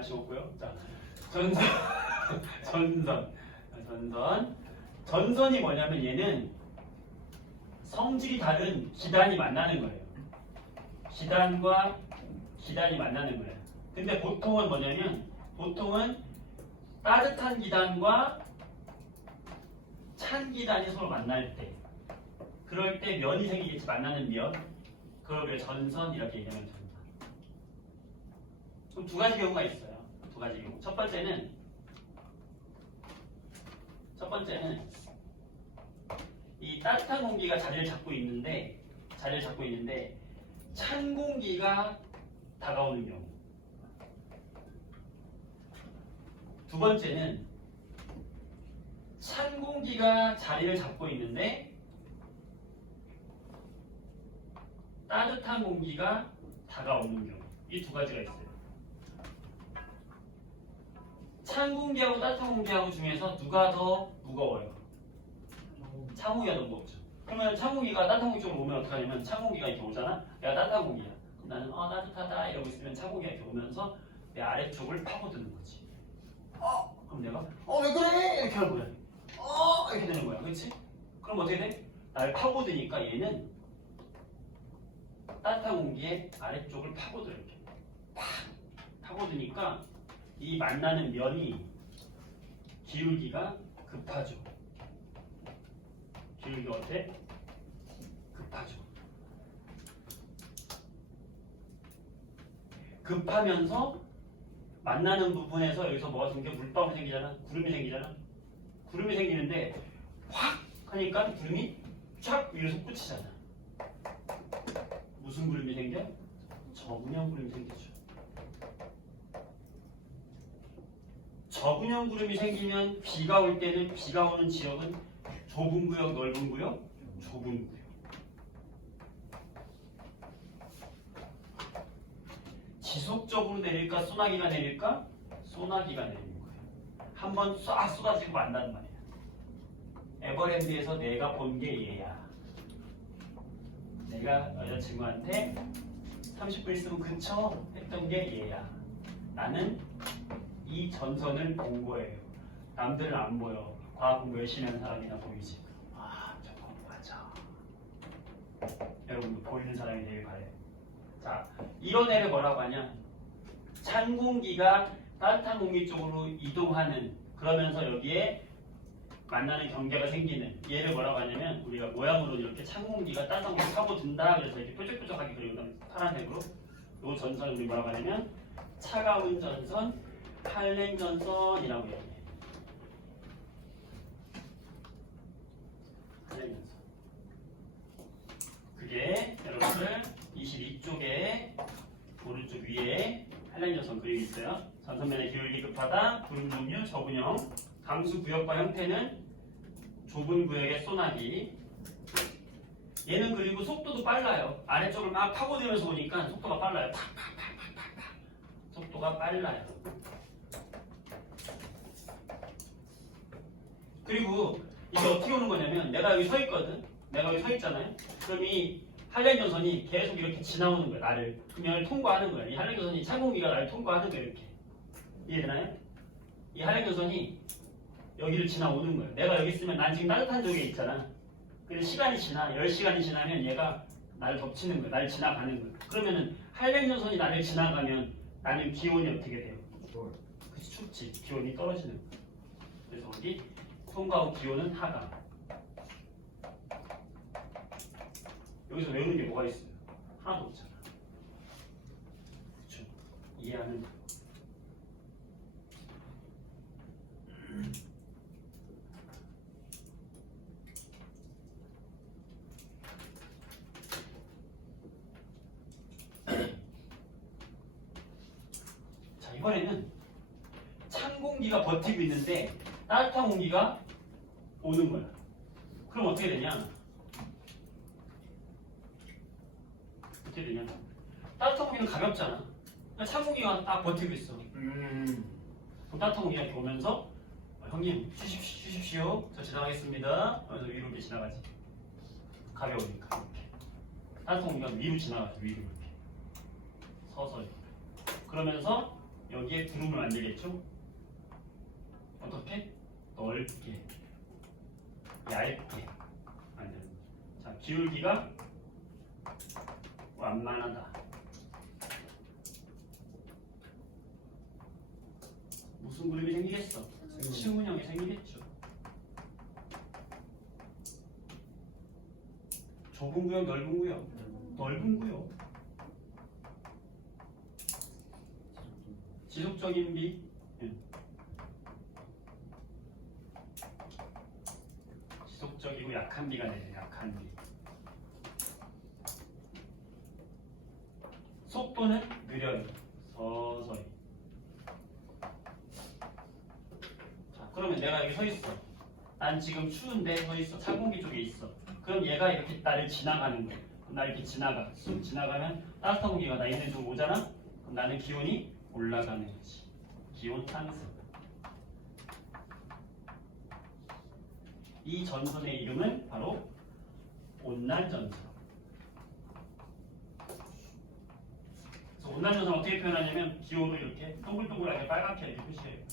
하시고요. 자, 전선, 전선이 뭐냐면 얘는 성질이 다른 기단이 만나는 거예요. 기단과 기단이 만나는 거예요. 근데 보통은 뭐냐면 보통은 따뜻한 기단과 찬 기단이 서로 만날 때, 그럴 때 면이 생기겠지. 만나는 면. 그걸 전선 이렇게 얘기하면 전선. 그럼 두 가지 경우가 있어요. 두 가지 경우. 첫 번째는 이 따뜻한 공기가 자리를 잡고 있는데 찬 공기가 다가오는 경우. 두 번째는 찬 공기가 자리를 잡고 있는데 따뜻한 공기가 다가오는 경우. 이 두 가지가 있어요. 찬 공기하고 따뜻한 공기하고 중에서 누가 더 무거워요? 찬 공기가 더 무겁죠. 그러면 찬 공기가 따뜻한 공기 쪽으로 오면 어떻게 하냐면 찬 공기가 이렇게 오잖아. 내가 따뜻한 공기야. 그럼 나는 따뜻하다 이러고 있으면 찬 공기가 이렇게 오면서 내 아래쪽을 파고드는 거지. 그럼 내가 왜 그래? 이렇게 하는 거야. 이렇게 되는 거야. 그렇지? 그럼 어떻게 돼? 날 파고드니까 얘는 따뜻한 공기의 아래쪽을 파고들어 이렇게. 팍 파고드니까 이 만나는 면이 기울기가 급하죠. 기울기가 어때? 급하죠. 급하면서 만나는 부분에서 여기서 뭐가 생겨? 물방울이 생기잖아. 구름이 생기잖아. 구름이 생기는데 확 하니까 구름이 쫙 위로 솟구치잖아. 무슨 구름이 생겨? 저분형 구름이 생기죠. 저분형 구름이 생기면 비가 올 때는 비가 오는 지역은 좁은 구역, 넓은 구역? 좁은 구역. 지속적으로 내릴까? 소나기가 내릴까? 소나기가 내리는 거예요. 한번 쏴 쏟아지고 만단 말이야. 에버랜드에서 내가 본 게 얘야. 내가 여자친구한테 30분 있으면 그쳐? 했던 게 얘야. 나는 이 전선을 본 거예요. 남들은 안 보여. 과학 공부 열심히 하는 사람이나 보이지. 저거 맞아. 여러분도 보이는 사람이 되길 바래요. 자, 이런 애를 뭐라고 하냐? 찬 공기가 따뜻한 공기 쪽으로 이동하는, 그러면서 여기에 만나는 경계가 생기는 얘를 뭐라고 하냐면, 우리가 모양으로 이렇게 찬 공기가 따뜻한 공기 파고든다. 그래서 이렇게 뾰족뾰족하게 그리고 파란색으로 이 전선을 우리 뭐라고 하냐면 차가운 전선, 한랭 전선이라고 얘기해요. 한랭 전선. 그게 여러분들 22쪽에 오른쪽 위에 한랭 전선 그리고 있어요. 전선면의 기울기 급하다, 구름 종류, 저분형, 강수 구역과 형태는 좁은 구역의 소나기. 얘는 그리고 속도도 빨라요. 아래쪽을 막 파고들면서 오니까 속도가 빨라요. 팍팍팍팍팍. 속도가 빨라요. 그리고 이게 어떻게 오는 거냐면 내가 여기 서 있거든. 내가 여기 서 있잖아요. 그럼 이 한랭전선이 계속 이렇게 지나오는 거야. 나를. 그럼 얘를 통과하는 거야. 이 한랭전선이 찬 공기가 나를 통과하는 거야. 이렇게. 이해되나요? 이 한랭전선이 여기를 지나오는 거예요. 내가 여기 있으면 난 지금 따뜻한 쪽에 있잖아. 근데 시간이 지나 10시간이 지나면 얘가 나를 덮치는 거야. 나를 지나가는 거야. 그러면은 한랭전선이 나를 지나가면 나는 기온이 어떻게 돼요? 그치, 춥지. 기온이 떨어지는 거야. 그래서 어디? 통과 후 기온은 하강. 여기서 외우는 게 뭐가 있어요? 하나도 없잖아. 그쵸? 이해하는 거. 자, 이번에는 찬 공기가 버티고 있는데 따뜻한 공기가 오는 거야. 그럼 어떻게 되냐? 따뜻한 공기는 가볍잖아. 찬 공기가 딱 버티고 있어. 그럼 따뜻한 공기가 이렇게 오면서 형님 쉬십시오. 저 지나가겠습니다. 하면서 위로 이렇게 지나가지. 가벼우니까 이렇게. 따뜻한 공기가 위로 지나가지. 위로 이렇게. 서서 이렇게. 그러면서 여기에 구름을 만들겠죠? 어떻게? 넓게, 얇게 만드는 거죠. 자, 기울기가 완만하다. 무슨 그림이 생기겠어? 층문형이 생기겠죠. 좁은 구역, 넓은 구역, 넓은 구역. 지속적인 비, 지속적이고 약한 비가 내려. 약한 비. 속도는 느려요. 서서히. 자, 그러면 내가 여기 서 있어. 난 지금 추운데 서 있어. 찬 공기 쪽에 있어. 그럼 얘가 이렇게 나를 지나가는 거야. 그럼 나 이렇게 지나가. 쑥 지나가면 따뜻한 공기가 나 있는 쪽으로 오잖아. 그럼 나는 기온이 올라가는 거지. 기온 상승. 이 전선의 이름은 바로 온난전선. 그래서 온난전선 어떻게 표현하냐면 기호를 이렇게 동글동글하게 빨갛게 이렇게 표시해요.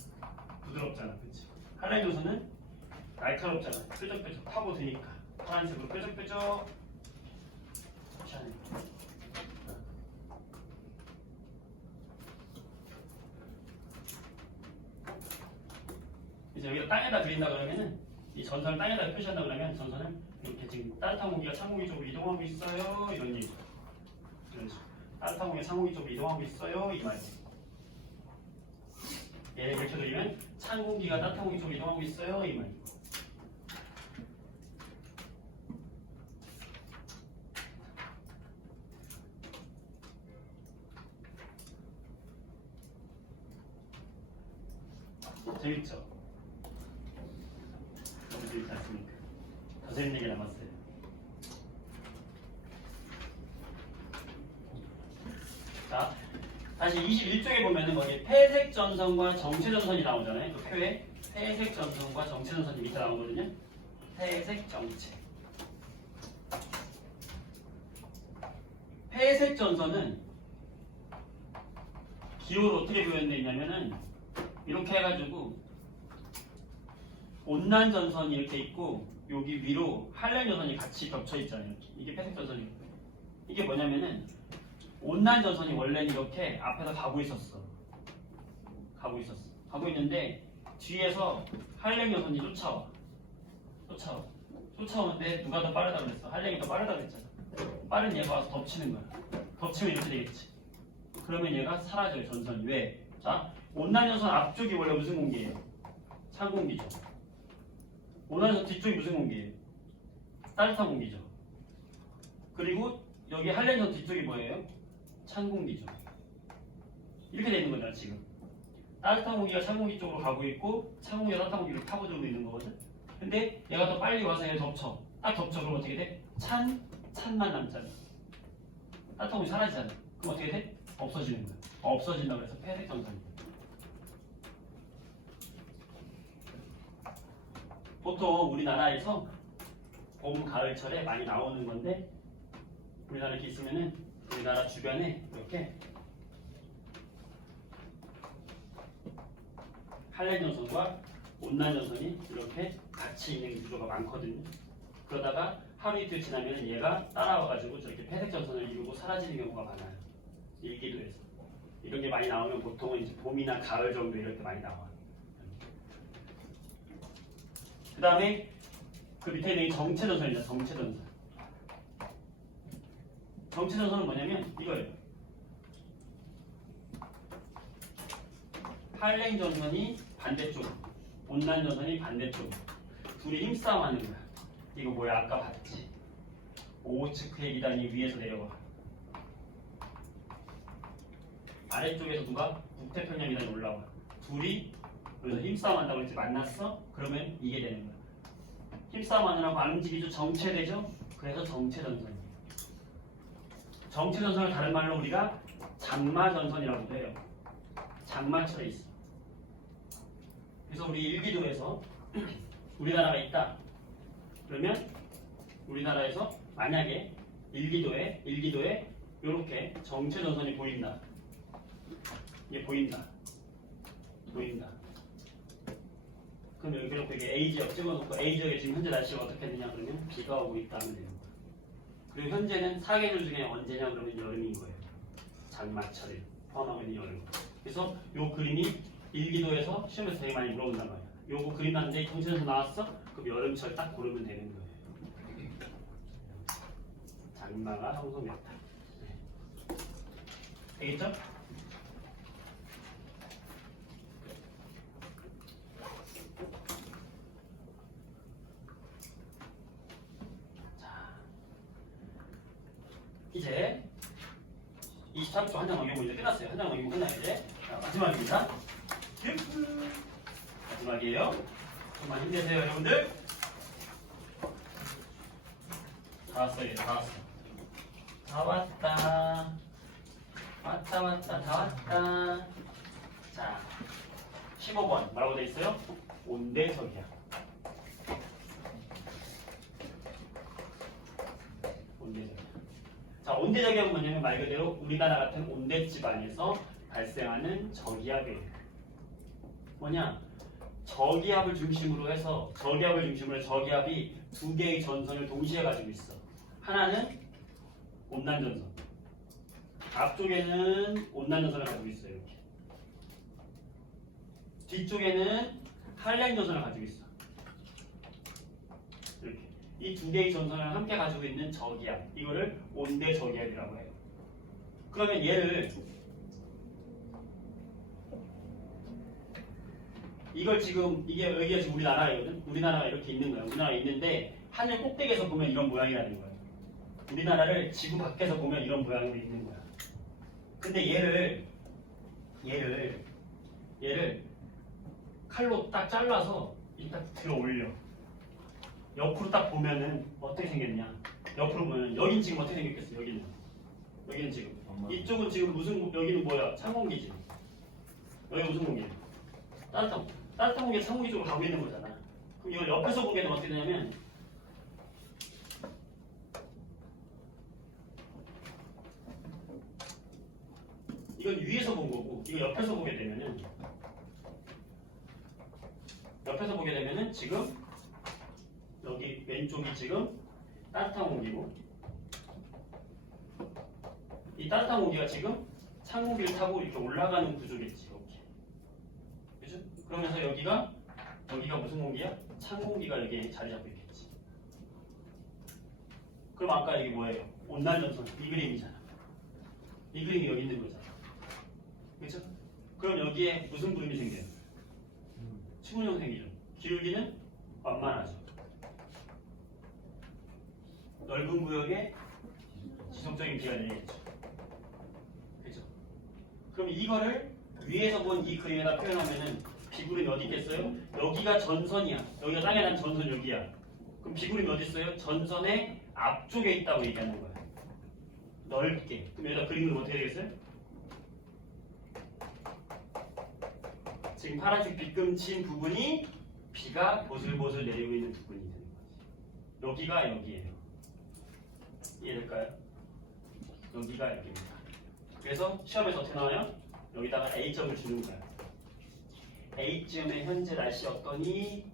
부드럽잖아, 그렇지? 한라인전선은 날카롭잖아, 뾰족뾰족 파고드니까 파란색으로 뾰족뾰족 표시하는 거야. 이제 여기다 땅에다 그린다 그러면은 이 전선을 땅에다 표시한다 그러면 전선을 이렇게 지금 따뜻한 공기가 찬 공기 쪽으로 이동하고 있어요 이런 얘기. 이런 식으로 따뜻한 공기가 찬 공기 쪽으로 이동하고 있어요 이 말이에요. 얘를 이렇게 그리면 찬 공기가 따뜻한 공기 쪽으로 이동하고 있어요 이 말이에요. 재밌죠? 너무 재밌지 않습니까? 더 재밌는 얘기 남았어요. 자, 다시 21쪽에 보면은 거기 폐색 전선과 정체 전선이 나오잖아요. 그 표에 폐색 전선과 정체 전선이 밑에 나오거든요. 폐색 정체. 폐색 전선은 기호로 어떻게 표현되어 있냐면은 이렇게 해가지고 온난 전선이 이렇게 있고 여기 위로 한란 전선이 같이 겹쳐 있잖아요. 이게 폐색 전선이고 이게 뭐냐면은 온난 전선이 원래는 이렇게 앞에서 가고 있었어. 가고 있는데 뒤에서 한란 전선이 쫓아오는데 누가 더 빠르다 그랬어? 한량이 더 빠르다 그랬잖아. 빠른 얘가 와서 덮치는 거야. 덮치면 이렇게 되겠지. 그러면 얘가 사라져요, 전선이. 왜? 자, 온난 전선 앞쪽이 원래 무슨 공기예요? 찬 공기죠. 온난 전선 뒤쪽이 무슨 공기예요? 따뜻한 공기죠. 그리고 여기 한란 전선 뒤쪽이 뭐예요? 찬 공기죠. 이렇게 되는 거잖아, 지금. 따뜻한 공기가 찬 공기 쪽으로 가고 있고 찬 공기가 따뜻한 공기를 타고들고 있는 거거든. 근데 얘가 더 빨리 와서 얘를 덮쳐. 딱 덮쳐. 그럼 어떻게 돼? 찬만 남잖아. 따뜻한 공기 사라지잖아. 그럼 어떻게 돼? 없어지는 거야. 없어진다고 해서 폐색 전선이야. 보통 우리나라에서 봄, 가을철에 많이 나오는 건데 우리나라 이렇게 있으면은 우리나라 주변에 이렇게 한란 전선과 온난 전선이 이렇게 같이 있는 구조가 많거든요. 그러다가 하루 이틀 지나면 얘가 따라와가지고 저렇게 폐색 전선을 이루고 사라지는 경우가 많아요. 일기도에서. 이런 게 많이 나오면 보통은 이제 봄이나 가을 정도 이렇게 많이 나와요. 그 다음에 그 밑에 있는 정체 전선이다. 정체 전선. 정체 전선은 뭐냐면 이거예요. 한랭 전선이 반대쪽, 온난 전선이 반대쪽. 둘이 힘싸움하는 거야. 이거 뭐야? 아까 봤지? 오호츠크의 2단이 위에서 내려와. 아래쪽에서 누가? 북태평양 2단이 올라와. 둘이 그래서 힘싸움한다고 했지. 만났어? 그러면 이게 되는 거야. 힘싸움하느라고 안 움직이죠? 정체되죠? 그래서 정체전선이에요. 정체전선을 다른 말로 우리가 장마전선이라고도 해요. 장마철에 있어. 그래서 우리 일기도에서 우리나라가 있다. 그러면 우리나라에서 만약에 일기도에 이렇게 정체전선이 보인다. 이게 보인다. 보인다. 그럼 여기 그렇고 이게 A 지역 찍어놓고 A 지역에 지금 현재 날씨가 어떻게 되냐 그러면 비가 오고 있다면 되는 거예요. 그리고 현재는 4계절 중에 언제냐 그러면 여름인 거예요. 장마철에 포함하고 있는 여름. 그래서 요 그림이 일기도에서 시험에서 되게 많이 물어본단 말이야. 요거 그림 났는데 정신에서 나왔어? 그럼 여름철 딱 고르면 되는 거예요. 장마가 형성됐다. 되겠죠? 자, 이제 23초 한 장 넘기고 이제 끝났어요. 한 장 넘기고 끝나요 이제. 자, 마지막입니다. 마지막이에요. 정말 힘내세요 여러분들. 다 왔어요. 다 왔어. 다 왔다. 왔다 다 왔다. 자 15번 뭐라고 돼 있어요? 온대적이야. 온대적이야. 자 온대적이라는 뭐냐면 말 그대로 우리나라 같은 온대 지방에서 발생하는 저기압이에요. 뭐냐? 저기압을 중심으로 해서 저기압이 두 개의 전선을 동시에 가지고 있어. 하나는 온난 전선. 앞쪽에는 온난 전선을 가지고 있어요. 이렇게. 뒤쪽에는 한랭 전선을 가지고 있어. 이렇게. 이 두 개의 전선을 함께 가지고 있는 저기압. 이거를 온대 저기압이라고 해요. 그러면 얘를 이걸 지금 이게 여기가 지금 우리나라거든. 우리나라가 이렇게 있는 거야. 우리나라가 있는데 하늘 꼭대기에서 보면 이런 모양이라는 거야. 우리나라를 지구 밖에서 보면 이런 모양으로 있는 거야. 근데 얘를 칼로 딱 잘라서 이렇게 딱 들어 올려. 옆으로 딱 보면은 어떻게 생겼냐? 옆으로 보면은 여긴 지금 어떻게 생겼겠어? 여기는 지금 이쪽은 지금 무슨 여기는 뭐야? 찬 공기지. 여기 무슨 공기야? 따뜻한 공기 찬 공기 쪽으로 가고 있는 거잖아. 그럼 이걸 옆에서 보게 되면 어떻게 되냐면 이건 위에서 본 거고 이거 옆에서 보게 되면은 지금 여기 왼쪽이 지금 따뜻한 공기고 이 따뜻한 공기가 지금 찬 공기를 타고 이렇게 올라가는 구조겠지. 이렇게. 그죠? 그러면서 여기가 무슨 공기야? 찬 공기가 여기에 자리 잡고 있겠지. 그럼 아까 이게 뭐예요? 온난 전선 이 그림이잖아. 이 그림이 여기 있는 거잖아. 그렇죠? 그럼 여기에 무슨 구름이 생겨요? 추문형 생기죠. 기울기는 완만하죠. 넓은 구역에 지속적인 비가 내리겠죠. 그렇죠? 그럼 이거를 위에서 본 이 그림에다 표현하면은 비구름이 어디 있겠어요? 여기가 전선이야. 여기가 땅에 난 전선 여기야. 그럼 비구름이 어디 있어요? 전선의 앞쪽에 있다고 얘기하는 거야. 넓게. 그럼 여기다 그림으로 어떻게 되겠어요? 지금 파란색 빗금친 부분이 비가 보슬보슬 내리고 있는 부분이 되는 거지. 여기가 여기예요. 이해될까요? 여기가 여기입니다. 그래서 시험에서 어떻게 나와요? 여기다가 A점을 주는 거야. A점의 현재 날씨 어떠니?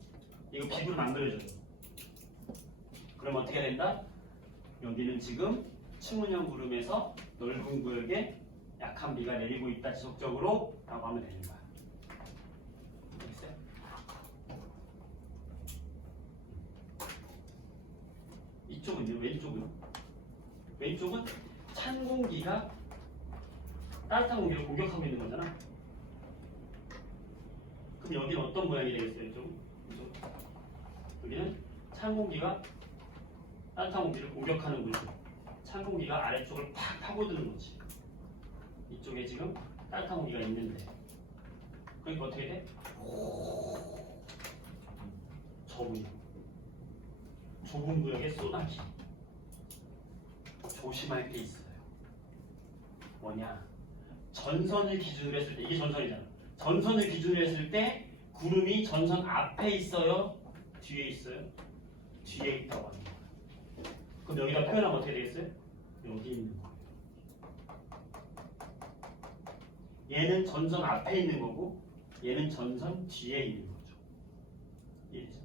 이거 비구름 안 그려줘요. 그럼 어떻게 된다? 여기는 지금 추문형 구름에서 넓은 구역에 약한 비가 내리고 있다 지속적으로 라고 하면 되는 거야. 알겠어요? 이쪽은요? 왼쪽은 찬 공기가 따뜻한 공기를 공격하고 있는 거잖아. 그럼 여기는 어떤 모양이 되겠어요? 이쪽? 여기는 찬 공기가 따뜻한 공기를 공격하는 거지. 찬 공기가 아래쪽을 팍 파고드는 거지. 이쪽에 지금 따뜻한 공기가 있는데 그러니까 어떻게 돼? 좁은 구역에 쏟아지. 조심할 게 있어요. 뭐냐? 전선을 기준으로 했을 때 이게 전선이잖아. 전선을 기준으로 했을 때 구름이 전선 앞에 있어요? 뒤에 있어요? 뒤에 있다고 하는 거예요. 그럼 여기다 표현하면 어떻게 되겠어요? 여기 있는 거예요. 얘는 전선 앞에 있는 거고 얘는 전선 뒤에 있는 거죠. 이해되죠?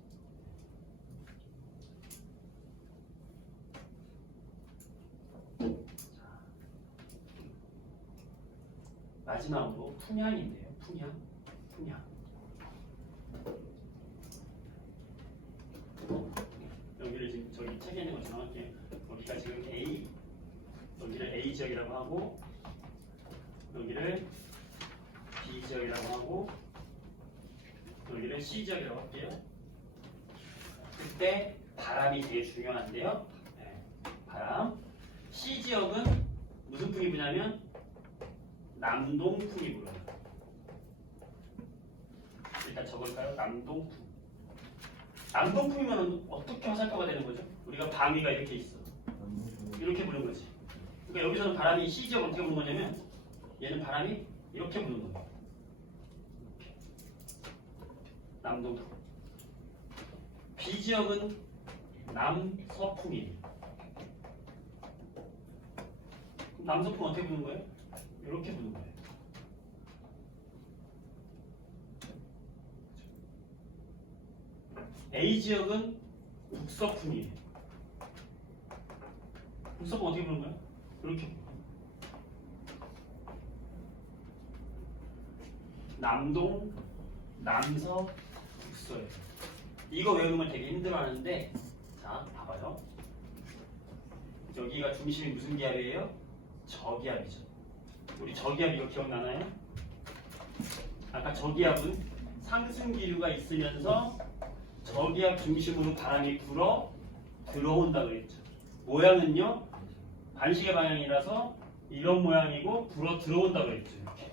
자, 마지막으로 풍향인데요. 풍향. 여기를 지금 저기 책에 있는 것처럼 이렇게 여기가 지금 A, 여기를 A 지역이라고 하고 여기를 B 지역이라고 하고 여기를 C 지역이라고 할게요. 그때 바람이 되게 중요한데요. 네, 바람. C 지역은 무슨 풍이 부냐면 남동풍이 불어요. 일단 적을까요? 남동풍. 남동풍이면 어떻게 화살표가 되는 거죠? 우리가 방위가 이렇게 있어. 이렇게 부는 거지. 그러니까 여기서는 바람이 C 지역 어떻게 부는 거냐면 얘는 바람이 이렇게 부는 거예요. 이렇게. 남동풍. B 지역은 남서풍이에요. 그럼 남서풍 어떻게 부는 거예요? 이렇게 부는 거예요. A 지역은 북서풍이에요. 북서풍 어떻게 부는 거예요? 이렇게. 남동, 남서, 북서예요. 이거 외우는 걸 되게 힘들어하는데, 자, 봐봐요. 여기가 중심이 무슨 기압이에요? 저기압이죠. 우리 저기압 이거 기억나나요? 아까 저기압은 상승 기류가 있으면서 저기압 중심으로 바람이 불어 들어온다고 그랬죠. 모양은요, 반시계 방향이라서 이런 모양이고 불어 들어온다고 그랬죠. 이렇게.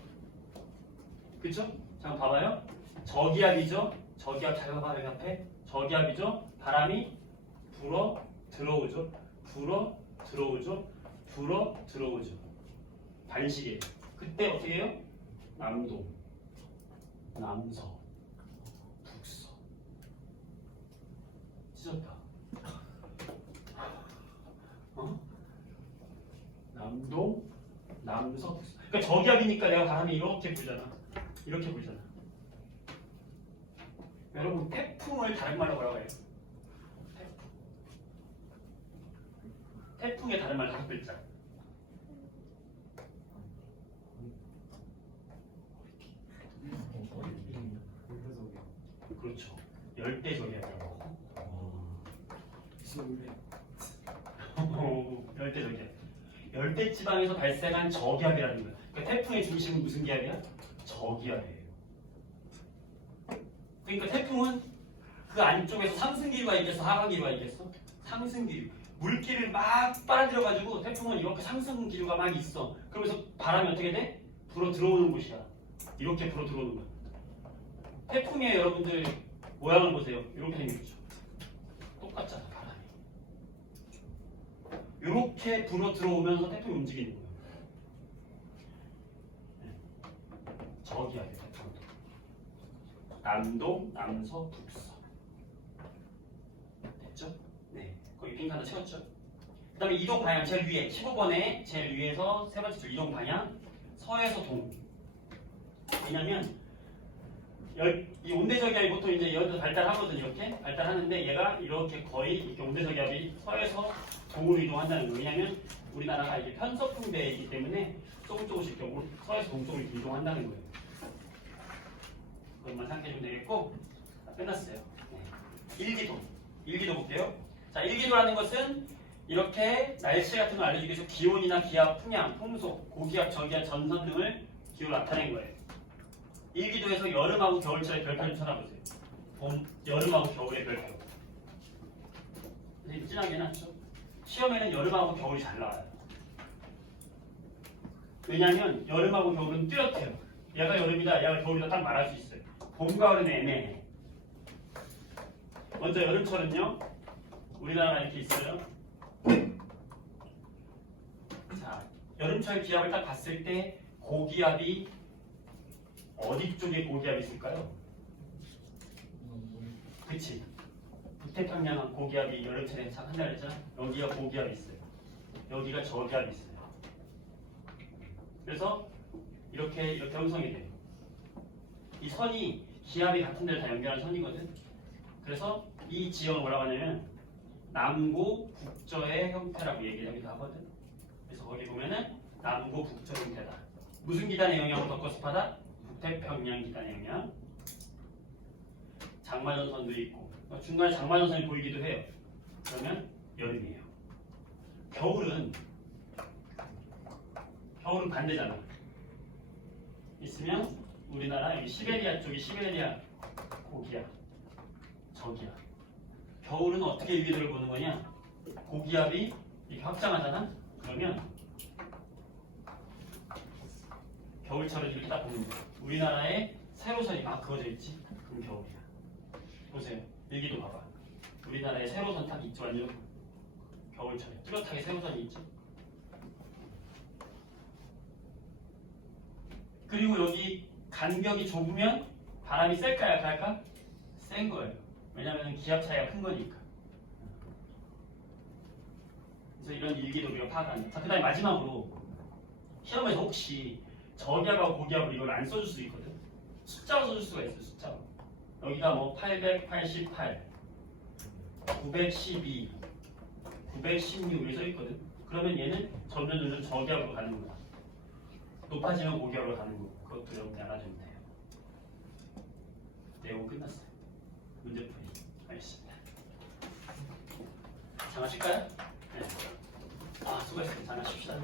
그쵸? 잠깐 봐봐요. 저기압이죠. 저기압 잘 봐봐요. 여기 앞에. 저기압이죠. 바람이 불어 들어오죠. 불어 들어오죠. 불어 들어오죠. 반시계. 그때 어떻게 해요? 남동, 남서, 북서. 찢었다. 어? 남동, 남서, 북서. 그러니까 저기압이니까 내가 바람이 이렇게 불잖아. 이렇게 불잖아. 여러분 태풍을 다른 말로 뭐라고 해요? 태풍. 태풍의 다른 말 5글자. 그렇죠. 열대저기압이라고. 열대저기압. 열대지방에서 발생한 저기압이라는 거야. 그러니까 태풍의 중심은 무슨 기압이야? 저기압이에요. 그러니까 태풍은 그 안쪽에서 상승기류가 있겠어? 하강기류가 있겠어? 상승기류. 물기를 막 빨아들여가지고 태풍은 이렇게 상승기류가 막 있어. 그러면서 바람이 어떻게 돼? 불어 들어오는 곳이야. 이렇게 불어 들어오는 거야. 태풍의 여러분들 모양을 보세요. 이렇게 생겼죠. 똑같잖아, 바람이. 이렇게 불어 들어오면서 태풍이 움직이는 거예요. 저기압이에요, 태풍. 남동, 남서, 북서. 됐죠? 네. 거기 핑크 하나 채웠죠? 그 다음에 이동 방향 제일 위에 15번에 제일 위에서 세 번째 줄 이동 방향 서에서 동. 왜냐면 이 온대저기압이 보통 이제 여기서 발달하거든요. 이렇게 발달하는데 얘가 이렇게 거의 이렇게 온대저기압이 서에서 동으로 이동한다는 거예요. 왜냐면 우리나라가 이게 편서풍대이기 때문에 조금씩 서에서 동쪽으로 이동한다는 거예요. 그것만 생각해주면 되겠고 끝났어요. 네. 일기도 볼게요. 자, 일기도라는 것은 이렇게 날씨 같은 걸 알려주기 위해서 기온이나 기압, 풍향, 풍속, 고기압, 저기압, 전선 등을 기호로 나타낸 거예요. 일기도에서 여름하고 겨울철의 별표 좀 찾아보세요. 여름하고 겨울의 별표. 근데 진하게 해놨죠. 시험에는 여름하고 겨울이 잘 나와요. 왜냐하면 여름하고 겨울은 뚜렷해요. 얘가 여름이다, 얘가 겨울이다 딱 말할 수 있어요. 봄, 가을은 애매해. 먼저 여름철은요. 우리나라가 이렇게 있어요. 자, 여름철 기압을 딱 봤을 때 고기압이 어디 쪽에 고기압이 있을까요? 그치? 북태평양 고기압이 여름철에 한달 했잖아. 여기가 고기압이 있어요. 여기가 저기압이 있어요. 그래서 이렇게 형성이 돼요. 이 선이 기압이 같은 데를 다 연결한 선이거든. 그래서 이 지형을 뭐라고 하냐면 남고 북저의 형태라고 얘기하기도 하거든. 그래서 거기 보면은 남고 북저 형태다. 무슨 기단의 영향으로 덕거습하다? 북태평양 기단의 영향. 장마전선도 있고 중간에 장마전선이 보이기도 해요. 그러면 여름이에요. 겨울은 반대잖아. 있으면 우리나라 여기 시베리아 쪽이 시베리아 고기압, 저기압. 겨울은 어떻게 위기들을 보는 거냐? 고기압이 이렇게 확장하잖아. 그러면 겨울철을 이렇게 딱 보는 거야. 우리나라에 세로선이 막 그어져 있지. 그럼 겨울이야. 보세요. 일기도 봐봐. 우리나라에 세로선 딱 있죠. 완전 겨울철에 뚜렷하게 세로선이 있지. 그리고 여기 간격이 좁으면 바람이 셀까 약할까? 센 거예요. 왜냐하면 기압 차이가 큰 거니까. 그래서 이런 일기도 우리가 파악한다. 자, 그 다음에 마지막으로 시험에서 혹시 저기압하고 고기압으로 이걸 안 써줄 수 있거든. 숫자로 써줄 수가 있어요. 숫자로. 여기가 뭐 888, 912, 916 이렇게 써있거든. 그러면 얘는 점점 저기압으로 가는 거야. 높아지면 고기압으로 가는 거. 그것도 여러분이 알아주면 돼요. 내용 끝났어요. 문제풀이. 알겠습니다. 장하실까요? 네. 수고했습니다. 장하십시다.